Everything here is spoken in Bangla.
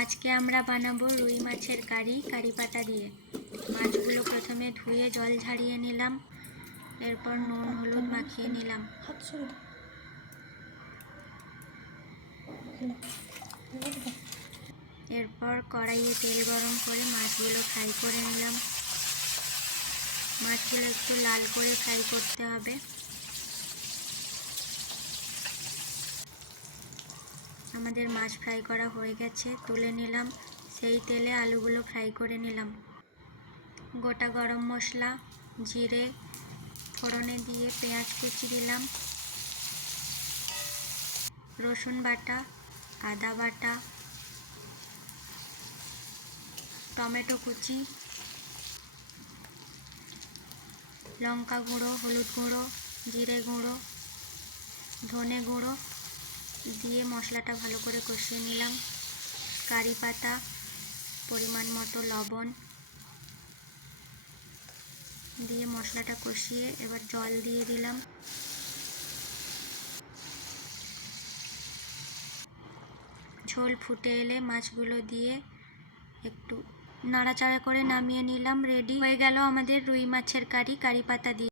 আজকে আমরা বানাবো রুই মাছের কারি পাতা দিয়ে। মাছগুলো প্রথমে ধুয়ে জল ঝারিয়ে নিলাম, এরপর নুন হলুদ মাখিয়ে নিলাম। এরপর কড়াইয়ে তেল গরম করে মাছগুলো ফ্রাই করে নিলাম। মাছগুলো একটু লাল করে ফ্রাই করতে হবে। আমাদের মাছ ফ্রাই করা হয়ে গেছে, তুলে নিলাম। সেই তেলে আলুগুলো ফ্রাই করে নিলাম। গোটা গরম মশলা, জিরে ফোড়নে দিয়ে পেঁয়াজ কুচি দিলাম, রসুন বাটা, আদা বাটা, টমেটো কুচি, লঙ্কা গুঁড়ো, হলুদ গুঁড়ো, জিরে গুঁড়ো, ধনে গুঁড়ো দিয়ে মশলাটা ভালো করে কষিয়ে নিলাম। কারি পাতা, পরিমাণ মতো লবণ দিয়ে মশলাটা কষিয়ে এবার জল দিয়ে দিলাম। ঝোল ফুটে এলে মাছগুলো দিয়ে একটু নাড়াচাড়া করে নামিয়ে নিলাম। রেডি হয়ে গেল আমাদের রুই মাছের কারি পাতা দিয়ে।